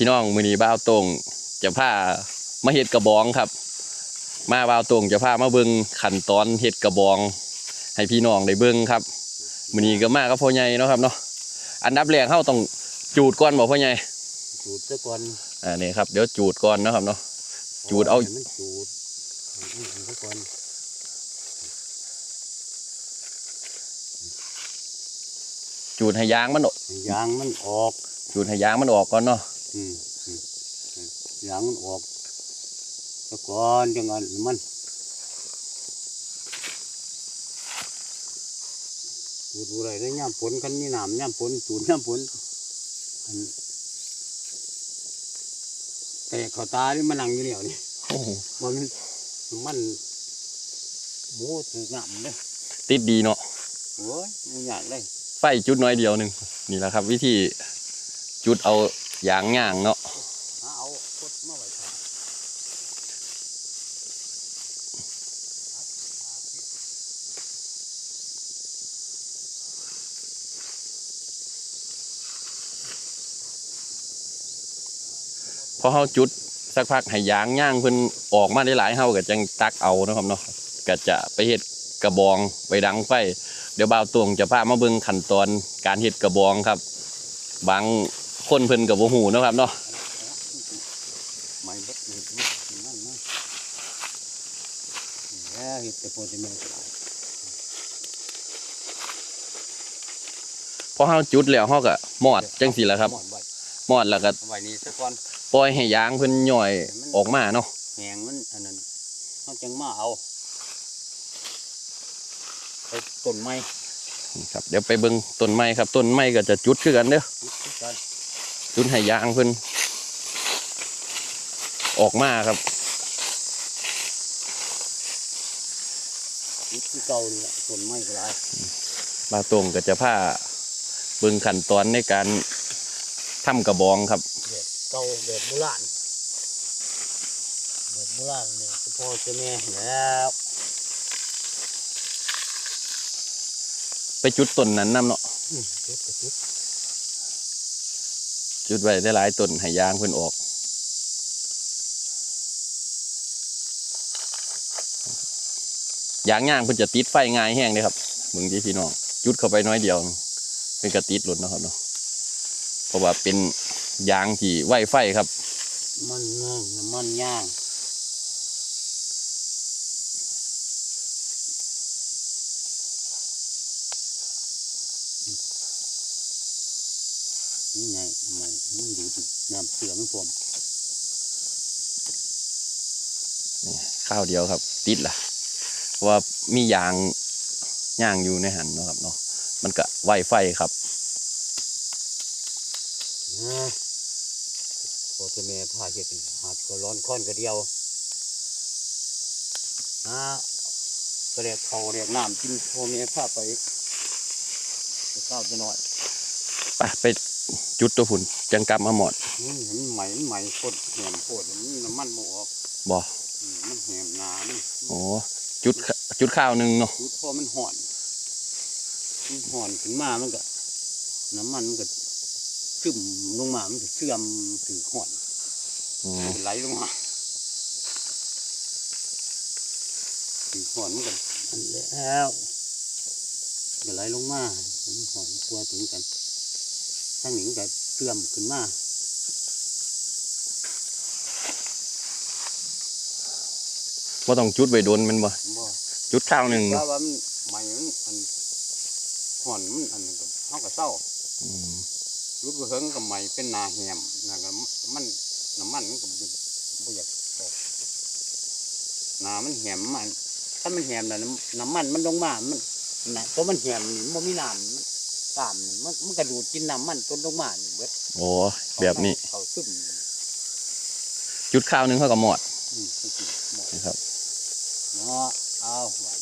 พี่น้องมือนี้บ้าวตรงจะพามาเฮ็ดกระบองครับ มาบ้าวตรงจะพามาเบิ่งขั้นตอนเฮ็ดกระบอง ให้พี่น้องได้เบิ่งครับมือนี้ก็มากับพ่อใหญ่เนาะครับเนาะอันดับแรกเฮาต้องจูดก่อนบ่พ่อใหญ่จูดซะก่อนอ่านี่ครับเดี๋ยวจูดก่อนเนาะครับเนาะจูดเอาให้มันจูดให้มันซะก่อนจูดให้ยางมันออกให้ยางมันออกจูดให้ยางมันออกก่อนเนาะอืมอืมให้ยางออกซะก่อนจังอันมันจูดบุไรได้ย่ำฝนคันมีน้ำย่ำฝนจูดย่ำฝนอันแต่เขาตานี่มันนังอยู่เดียวนี่มันมันโม้ถือหนำเลยติดดีเนาะโอ้ยมันอยากเลยไฟจุดน้อยเดียวหนึ่งนี่แหละครับ วิธีจุดเอา ยางย่างเนาะพอเฮาจุดสักพักให้ยางย่างเพิ่นออกมาได้หลายเฮาก็จังตักเอานะครับเนาะก็จะไปเฮ็ดกระบองไปดังไฟ เดี๋ยวบ่าวตวงจะพามาเบิ่งขั้นตอนการเฮ็ดกระบองครับ บาง คนเพิ่นก็บ่ฮู้เนาะครับเนาะไม่เบ็ดนี่นั่นนะแล้วเห็ดแต่พอจะไม่ได้พอเฮาจุดแล้วเฮาก็มอดจังซี่แหละครับหมดไว้มอดแล้วก็เอาไว้นี่ซะก่อนปล่อยให้ยางเพิ่นย่อยออกมาเนาะแหงมันอันนั้นเขาจังมาเอาไปต้นไม้นี่ครับเดี๋ยวไปเบิ่งต้นไม้ครับต้นไม้ก็จะจุดคือกันเด้อยึดที่กัน จุดให้ยางเพิ่นออกมาครับยึดที่เก่านี่แหละต้นไม้ก็ได้บาตรงก็จะพาเบิ่งขั้นตอนในการทำกระบองครับแบบเก่าแบบโบราณแบบโบราณเนี่ยเฉพาะจะแม่แล้วไปจุดต้นนั้นนํเนาะอืมจุดก็จุด จุดไว้ได้หลายต้นให้ยางเพิ่นออกยางย่างเพิ่นจะติดไฟง่ายแห้งเลยครับมึงที่พี่น้องจุดเข้าไปน้อยเดียวเพิ่นก็ติดหลุดนะครับเนาะเพราะว่าเป็นยางที่ไหวไฟครับ มันนึ่งมันย่างนี่ไง มันมันดูดิน้ำเสือมันผมข้าวเดียวครับ ติดล่ะเพราะว่ามียางย่างอยู่ในหันเนาะครับเนาะมันก็ไหวไฟครับนะพอจะแม่ผ้าเห็ดนี่หาดก็ร้อนค้อนก็เดียวฮะก็เรียกเขาเรียกน้ำกินพอแม่ผ้าไปไปข้าวจะหน่อยไปไป จุดตัวฝุ่นจังกลับมาหมดอืมมันใหม่มันใหม่โคตรแหมโคตรมันน้ำมันบ่ออกบ่อืมมันแหมหนามันโอ้จุดขจุดข้าวหนึ่งเนาะยุดพอมันห่อนมันห่อนขึ้นมามันก็น้ำมันมันก็ซึมลงมามันก็เสื่อมถึงห่อนอืมมันก็ไหลลงมาถึงห่อนมันก็อันแล้วก็ไหลลงมามันห่อนตัวถึงกัน ทั้งนี้มันก็เสื่อมขึ้นมาว่าต้องจุดไว้โดนแมันบ่บ่จุดข้าวหนึ่งเพเนาะราะว่ามันใหม่มันอันห่อนมันอันนั้นก็เฮาก็เศร้าอืมรุดไปเฮิงกับใหม่เป็นนาแหมนะก็มันน้ำมันมันก็บ่บ่อยากออกนามันแหมมันถ้ามันแหมน่ะน้ำน้ำมันมันลงมามันนะเพราะมันแหมนี่มันบ่มีน้ำมัน ตามนี่มันมันกระดูดกินน้ำมันต้นลงมานี่เบิดโอ้แบบนี้ เขาซึมจุดข้าวหนึ่งเขาก็หมดอืมจังซี่หมดนะครับ เนาะเอาไว้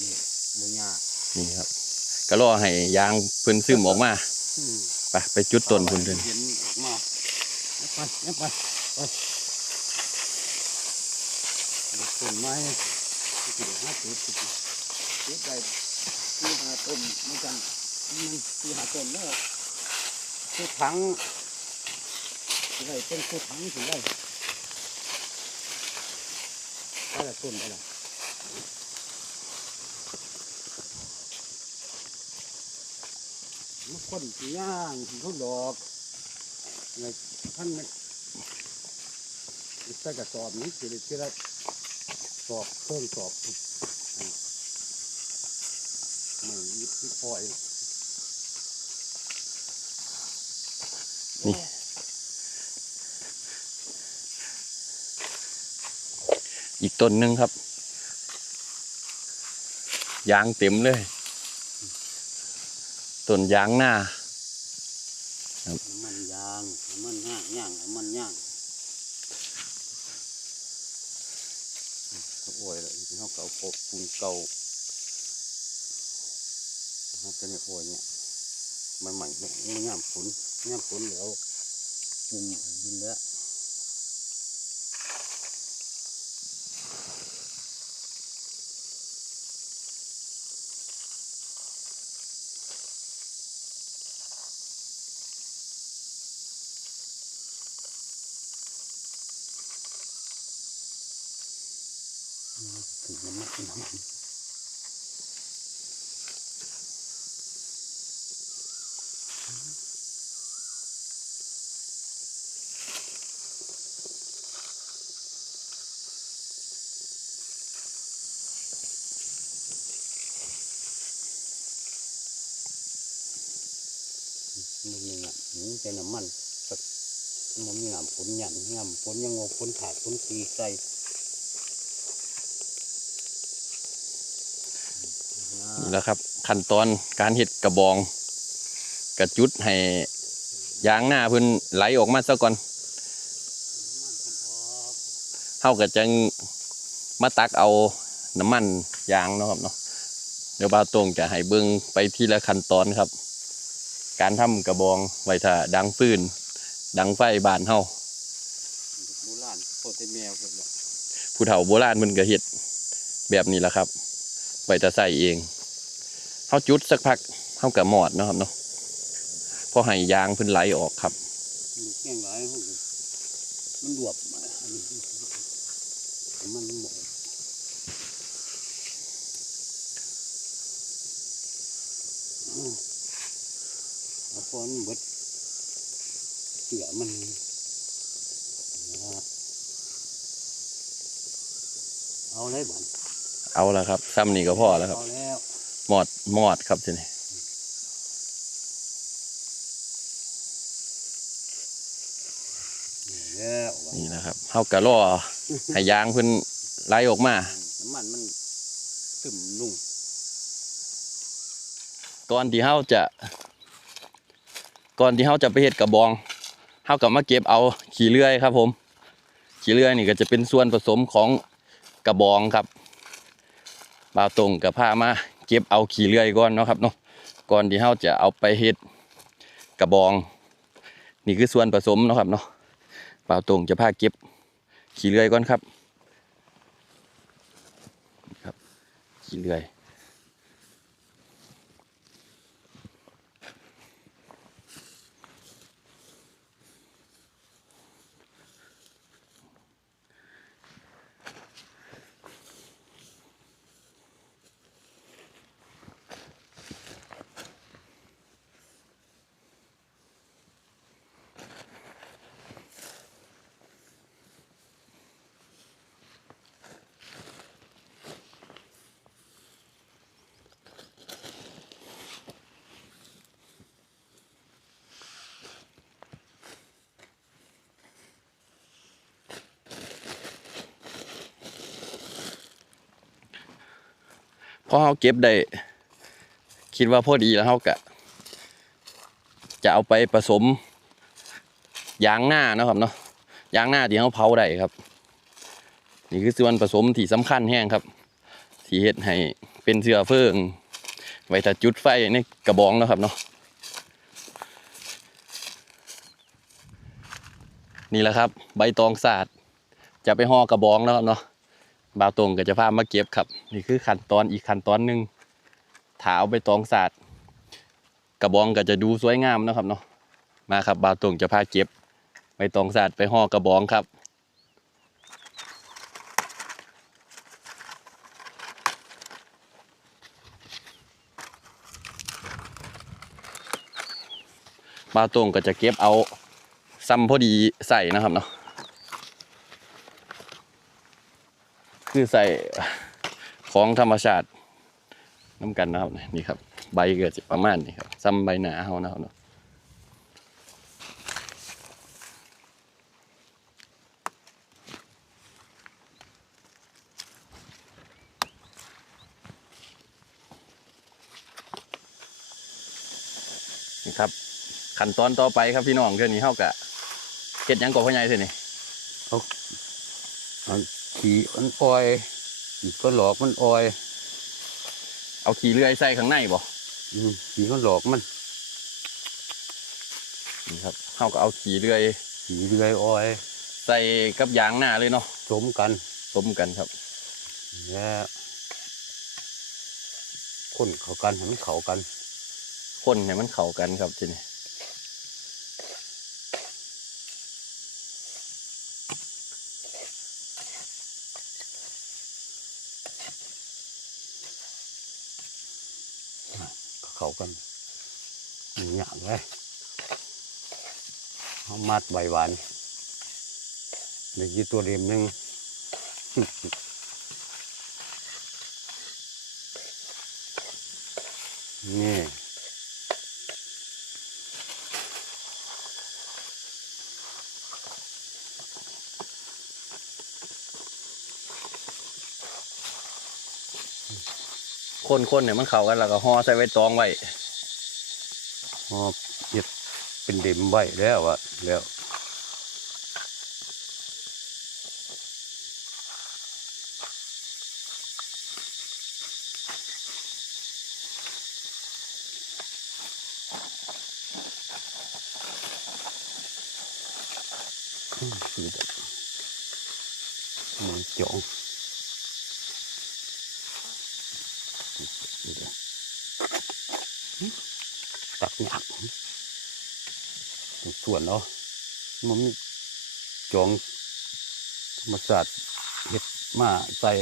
นี่บ่ยากนี่ครับก็รอให้ยางเพิ่นซึมออกมาอืม ไปไปจุดต้นพุ่นเพิ่นเย็นออกมาไปไปไปไปเด็กต้นไม้ ที่เดี๋ยวหาจุดจุดจุดไปที่หาต้นไม่จังมันสีหาต้นแล้วคือถังสิได้เป็นคือถังสิได้ได้ละต้นได้ละมันคนย่างสิเขาดอกในท่านมันใส่กระสอบนี้สิได้สิได้ สอบเพิ่มสอบอันไม่ไม่ปล่อยนี่อีกต้นหนึ่งครับ ยางเต็มเลยต้นยางหน้าน้ำมันยางน้ำมันย่างย่างน้ำมันย่างเขาโอ้ยเลย ที่เขาเก่าโปะปูนเก่าเขาจะเนี่ยโอ้ยเนี่ยมันใหม่เนี่ยงามฝนงามฝนแล้วปรุงดินแล้ว ถึงน้ำมันน้ำมันมันมีอะนี่เป็นน้ำมันสักมันมีน้ำฝนหยันน้ำฝนยังงอฝนถาดฝนตีใส่ แหล้วครับ ขั้นตอนการเห็ดกระบอง กระจุดให้ยางหน้าเพิ่นไหลออกมาซะก่อนเฮาก็จังมาตักเอาน้ำมันยางเนาะครับเนาะเดี๋ยวบ่าวตรงจะให้เบิ่งไปทีละขั้นตอนครับ การทำกระบองไว้ถ้าดังฟืน ดังไฟบ้านเฮาโบราณโปรตีแมวเกิดแล้วผู้เฒ่าโบราณมันก็เฮ็ดแบบนี้แหละครับไว้จะใส่เอง เฮาจุดสักพักเฮาก็หมอดนะครับเนาะพอให้ยางพิ่นไหลออกครับมันแห้งหลายห้องมันรวบมันนี้มันหมดเอาพอนบดเสือมันเอาเลยบ่อนเอาและครับซ้ำนี่ก็พอแล้วครับเอาแล้ว มอดหมอดครับทีนี้แล้วนี่นะครับเฮาก็รอให้ยางเพิ่นไหลออกมาน้ำมันมันซึมนุ่งก่อนที่เฮาจะ ก่อนที่เฮาจะไปเฮ็ดกระบองเฮาก็มาเก็บเอาขี้เลื่อยครับผม ขี้เลื่อยนี่ก็จะเป็นส่วนผสมของกระบองครับบ่าวตรงกับผ้ามาเก็บเอาขี่เลื่อยก่อนเนาะครับเนาะก่อนที่เฮาจะเอาไปเฮ็ดกระบอง นี่คือส่วนผสมเนาะครับเนาะเปล่าตรงจะพาเก็บขี่เลื่อยก่อนครับ ครับขี่เลื่อย พอเราเก็บได้คิดว่าพอดีแล้วเราก็จะเอาไปผสมยางหน้านะครับเนาะยางหน้าที่เขาเผาได้ครับ นี่คือส่วนผสมที่สำคัญแห้งครับ ที่เฮ็ดให้เป็นเสื้อเฟิงไว้ถ้าจุดไฟในกระบองนะครับเนาะนี่แหละครับ ใบตองสาดจะไปห่อกระบองแล้วครับเนาะ บาวตรงก็จะพามาเก็บครับ นี่คือขั้นตอนอีกขั้นตอนหนึ่งถาเอาไปตองศาสตร์กระบองก็จะดูสวยงามนะครับเนาะมาครับบาวตรงจะพาเก็บใบตองสาดไปห่อกระบองครับบาวตรงก็จะเก็บเอาซ้ำพอดีใส่นะครับเนาะ คือใส่ของธรรมชาติน้ำกันนะครับนี่ครับ ใบเก็จะประมาณนี้ครับซ้ำใบหนาเขานะครับเนาะนี่ครับขั้นตอนต่อไปครับพี่น้องเท่านี้เท่ากับเก็ดยังก่อพ่อใหญ่เท่านี้เอา ขี่มันออยขี่ก็หลอกมันออย เอาขี้เลื่อยใส่ข้างในบ่อืมขี่ก็หลอกมันนี่ครับเท่ากับเอาขี้เลื่อยขี่เรื่อยออย ใส่กับยางหน้าเลยเนาะสมกันสมกันครับแล้วคนเขากันให้มันเขากัน คนให้มันเข้ากันครับทีนี้ กันอย่างเลยเอามัดใบหวานเด็กยี่ตัวเรียมหนึ่งนี่ คนๆเนี่ยมันเข้ากันแล้วก็ห่อใส่ไว้ตองไว้พอเห็บเป็นเด็มใบแล้วอะแล้ว อืมคือแบบมันจ่องนี่เด้อหึตักหนักส่วนเนาะ มันมีจองธรรมศาสตร์เห็ดมาใส่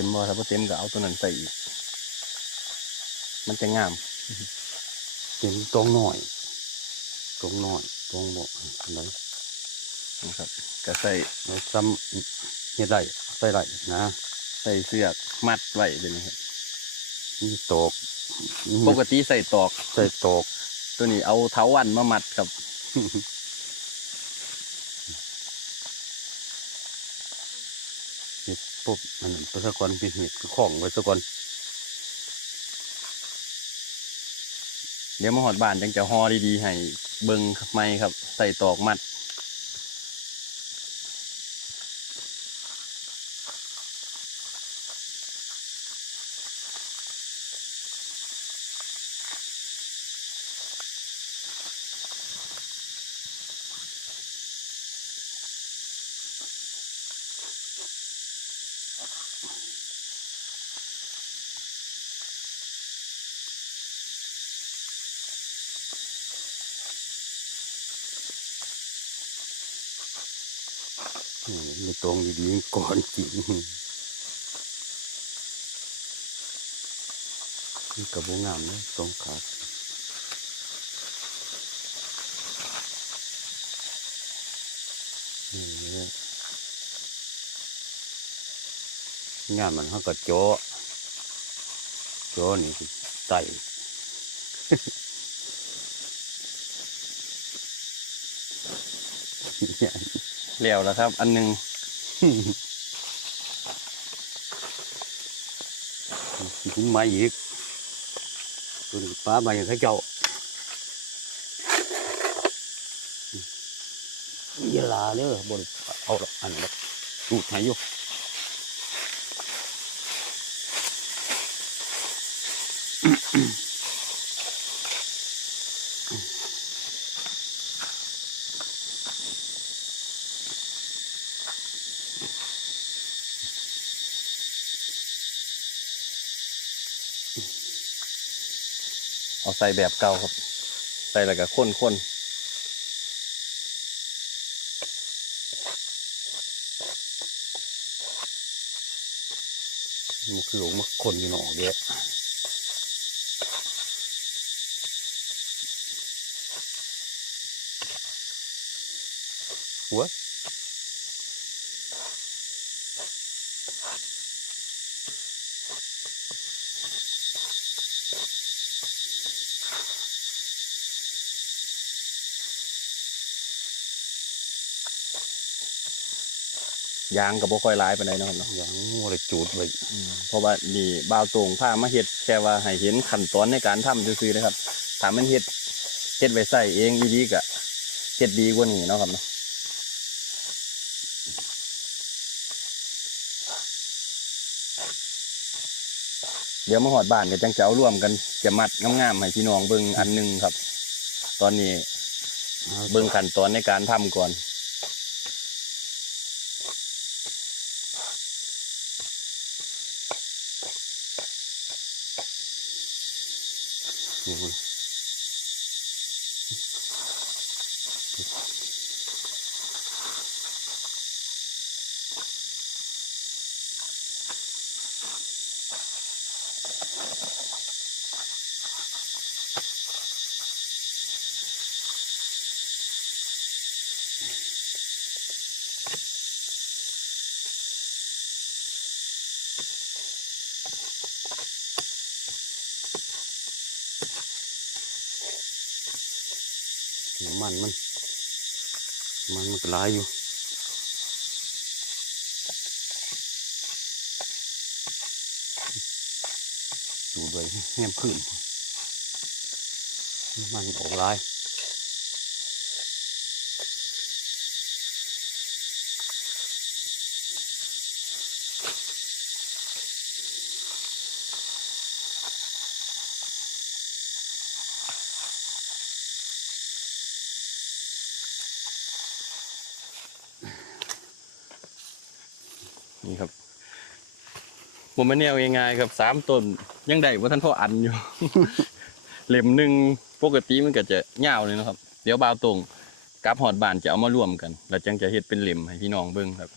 ต็มบ่ถ้าบ่เต็มก็เอาตัวนั้นใส่อีก มันจะงามเป็นตรงหน่อย ตรงหน่อย ตรงบ่อะไรนะครับก็ใส่แล้วซ้ำเฮ็ดไรใส่ไรนะ ใส่เสือกมัดไว้เลยนะครับมีตอกมีปกติใส่ตอก ใส่ตอก ตัวนี้เอาเท้าวันมามัดครับ เห็ด ปุ๊บมันนไปสะก่อนเป็นเห็ดของไว้ซะก่อนเดี๋ยวมาหอดบ้านจังจะห่อดีๆให้เบิ่งไม่ครับ ใส่ตอกมัด อนจริงนี่กระบงงามนะตรงขาดนี่แหละงานมันเขาก็โจะโจะนี่สิไต่แล้วแล้วครับ อันหนึ่ง กินมาอีกตัวนี้ปลามาอย่างเขาเจ้าเยลาเด้อบนเอาอันนั้นดูดหายอยู่ เอาใส่แบบเก่าครับ ใส่แล้วก็ข้นข้นมันคือมันคนอยู่หนอกเยอะหัว ยางกับบ่ค่อยหลายปานใดเนาะครับเนาะอย่างงัวเลยจูดไว้อืมเพราะว่านี่บ่าวตรงพามาเฮ็ดแค่ว่าให้เห็นขั้นตอนในการทำซื่อๆนะครับถ้ามันเฮ็ดเฮ็ดไว้ใส่เองอีดีก็เฮ็ดดีกว่านี้เนาะครับเนาะเดี๋ยวมาหอดบ้านก็จังจะเอาร่วมกันจะมัดงามๆให้พี่น้องเบิ่งอันหนึงครับ ตอนนี้ เบิ่งขั้นตอนในการทำก่อน Absolutely. น้ำมันมัน มันมันก็ลายอยู่ดูด้วยแง้มขึ้น มันออกลาย ผมมันแนวง่ายๆครับสามต้นยังได้ว่าท่านพ่ออันอยู่ เล่มหนึ่งปกติมันก็จะยาวเลยเนาะครับ เดี๋ยวบาวตรงกลับหอดบานจะเอามารวมกัน แล้วจังจะเฮ็ดเป็นเล่มให้พี่น้องเบิ่งครับ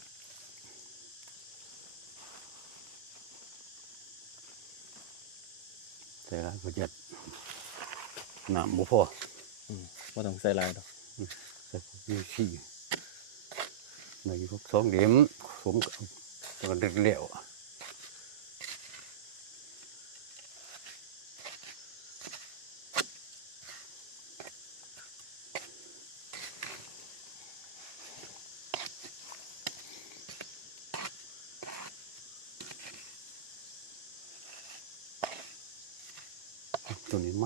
แต่ละก็จะน้ำบ่พอว่าต้องใส่ลายดอกแต่มีสี่ในพวกสองเหลี่ยมสมกับตัวเด็กเหลวตัว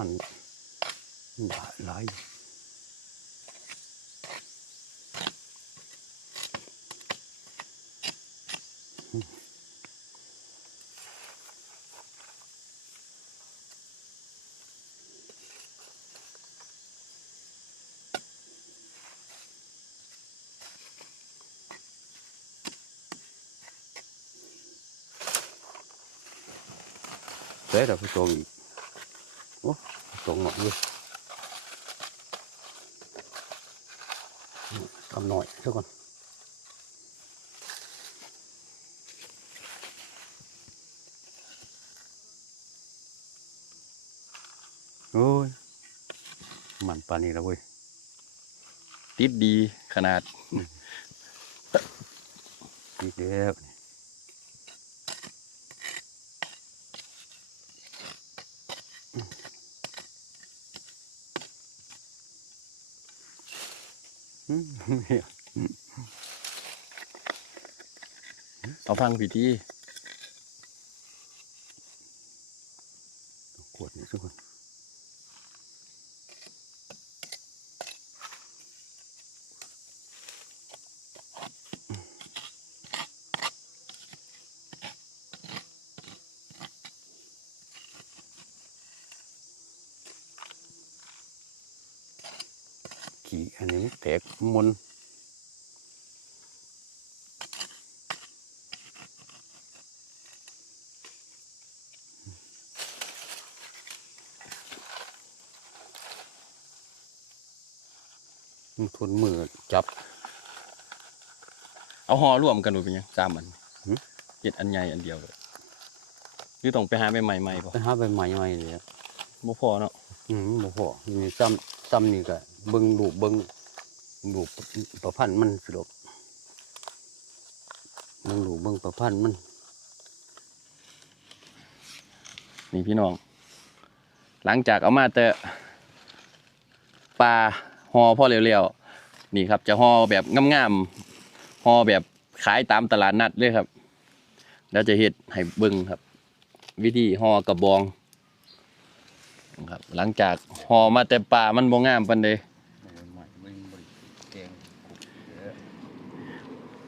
นี้มันมันหลายหลายอยู่แต่เราไปตรงอีกโอ้ตรงหน่อยเลยทำหน่อยเท่าก่อนโอ้ย มันปานนี้แล้วเว้ย ติดดีขนาดอีกแล้วนี่อืม เอาฟังพิธีขวดนี่สักคนขี่ อันนี้มันแตกมนมันทนมือจับ เอาห่อรวมกันดูเป็นยังสามอันหึเจ็ดอันใหญ่อันเดียวเลยหรือต้องไปหาใบใหม่ใหม่ป่ะไปหาใบใหม่ใหม่เลยบ่พอเนาะอืมบ่พอนี่ซ้ำซ้ำนี่ก็ เบิ่งรูเบิ่งรูปประพันธ์มันสิดอกเบิ่งรูเบิ่งประพันธ์มัน นี่พี่น้อง หลังจากเอามาแต่ปลาห่อพ่อเร็วๆนี่ครับ จะห่อแบบงามๆห่อแบบขายตามตลาดนัดเลยครับแล้วจะเฮ็ดให้เบิ่งครับ วิธีหอกระบองครับหลังจากห่อมาแต่ปลามันบ่งามปานใดใหม่มันบริแกงกุกเยอะ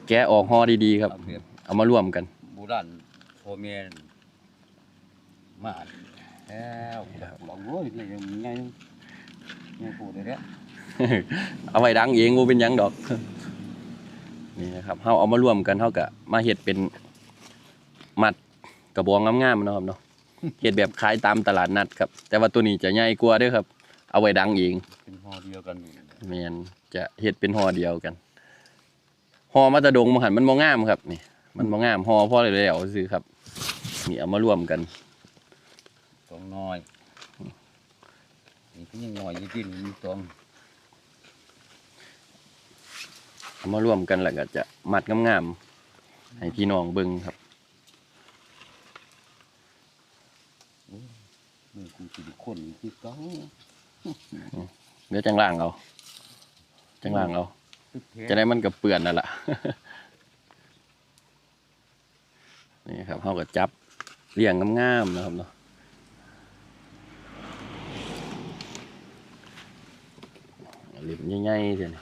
แกะออกห่อดีๆครับเอาแบบเอามารวมกันโบราณพ่อแม่มาแล้วลองโว้ยนี่ยังไงยังพูดได้แล้วเอาไว้ดังเองบ่เป็นหยังดอก นี่นะครับเฮาเอามารวมกันเฮาก็มาเฮ็ดเป็นมัดกระบองงามๆเนาะครับเนาะ เฮ็ดแบบขายตามตลาดนัดครับ แต่ว่าตัวนี้จะใหญ่กว่าเด้อครับ เอาไว้ดังเองเป็นห่อเดียวกันนี่แม่นจะเฮ็ดเป็นห่อเดียวกัน ห่อมาแตะดงมาหันมันบ่งามครับนี่ มันบ่งามห่อพอแล้วซื่อครับนี่เอามารวมกันสองน้อยนี่ก็ยังน้อยอยู่ที่นี่มีสองเอามารวมกันแล้วก็จะมัดงามๆให้พี่น้องเบิ่งครับนี่กูสิได้คนที่เก้าเดี๋ยวจังล่างเอาจังล่างเอาตึกแท้ จะได้มันกับเปื่อนนั่นแหละนี่ครับเขาก็จับเรียงงามๆนะครับเนาะเล็บใหญ่ๆเดี๋ยวนี้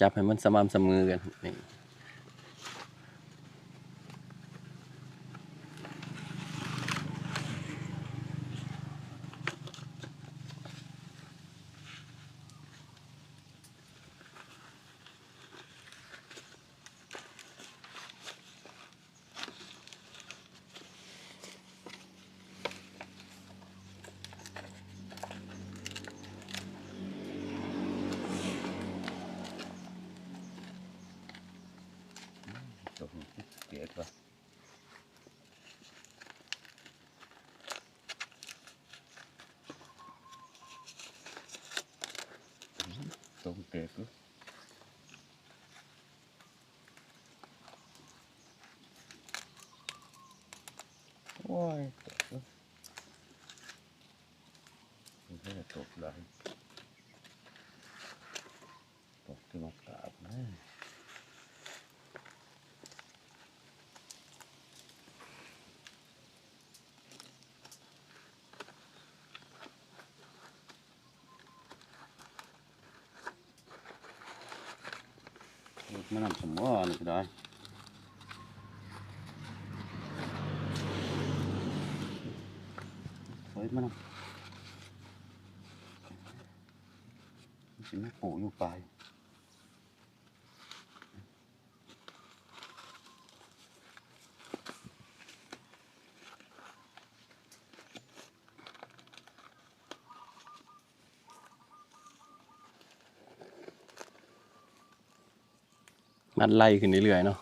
จับให้มันสม่ำเสมอกันนี่ ตกเกียดวะตรงเตะกูโอ้ยตกแล้ว มันก็จะตกเลยตกที่มากราบนะมันนำสมอนี่ก็ได้เฮ้ยมันนำ สิไม่ปู่อยู่ปลายมันไล่ขึ้นเรื่อยๆเนาะ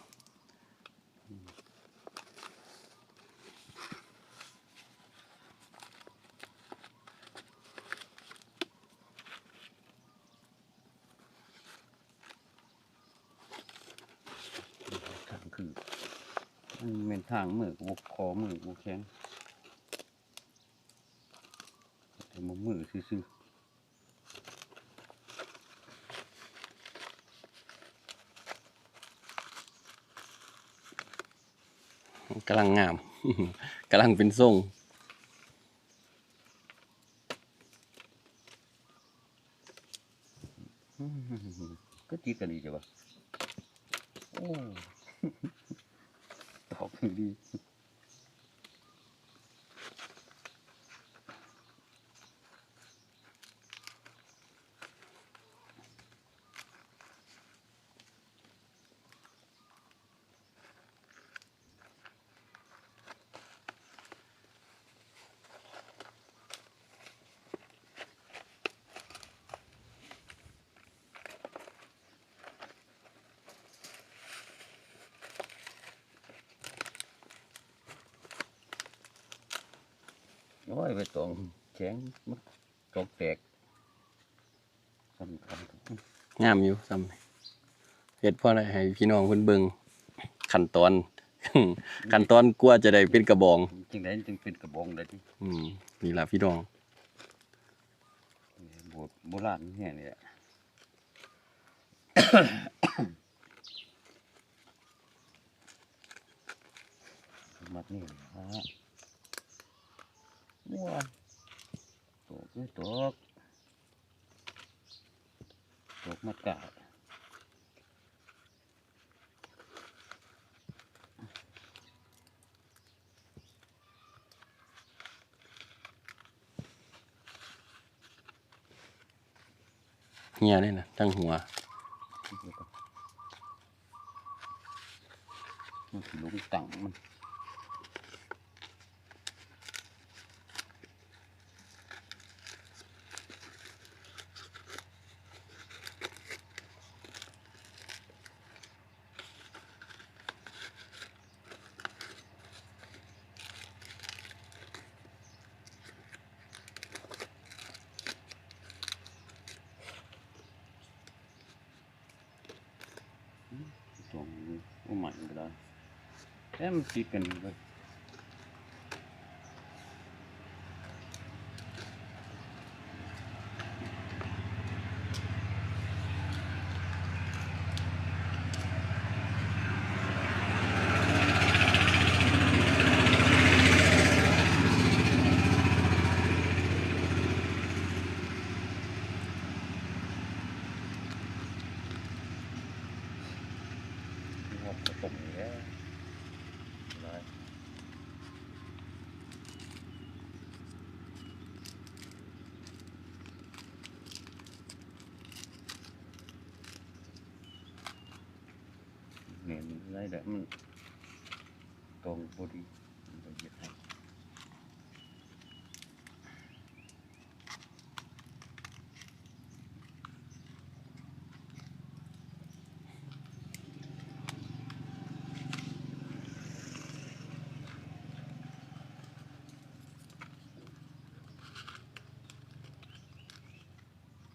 ทางคือมัน เป็นทางมือกูคอมือกูแข็งแทเอามือมือซื่อกำลังงามกำลังเป็นทรงๆก็ตีกันดีจ้ะวะโอ้ ตอกดี โอ้ยไปตองแข็งมันตกแตกสำคัญงามอยู่ซ้ำเฮ็ดเพราะอะไรให้พี่น้องเพิ่นเบิ่งขั้นตอน ขั้นตอนกว่าจะได้เป็นกระบองจริงๆแล้วจึงเป็นกระบองได้ที่อืมนี่ล่ะพี่น้องโบราณโบราณเนี่ยนี่แหละ มัดนี่ฮะว้าต กเลยตกตกมัดกาเฮียเลยนะทั้งหัวมันสิลุงตังมัน ตรงว่าใหม่ก็ได้แต่ มันติดกันอยู่เลยที่หกกระตุ่มอยู่แล้วได้ เนี่ยมันได้แต่มันตรงพอดีมันละเอียดให้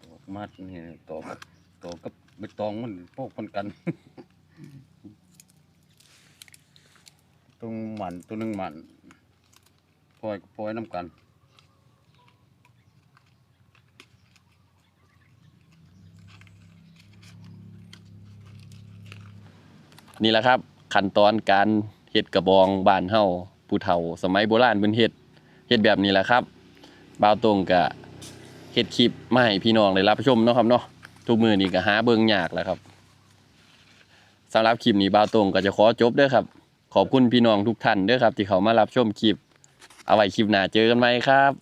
ตอกมัดนี่ตอกตอกกับใบตองมันพวกมันกัน ตรงห มันตัวหนึ่งหมันปล่อยปล่อยน้ำกันนี่แหละครับ ขั้นตอนการเฮ็ดกระบองบานเฮาผู้เฒ่า สมัยโบราณเพิ่นเฮ็ดเฮ็ดแบบนี้แหละครับบ่าวตรงก็เฮ็ดคลิปมาให้พี่น้องได้รับชมเนาะครับเนาะทุกมื้อนี้ก็หาเบิ่งยากแหล้วครับสำหรับคลิปนี้บ่าวตรงก็จะขอจบเด้อครับ ขอบคุณพี่น้องทุกท่านเด้อครับ ที่เขามารับชมคลิป เอาไว้คลิปหน้าเจอกันไหมครับ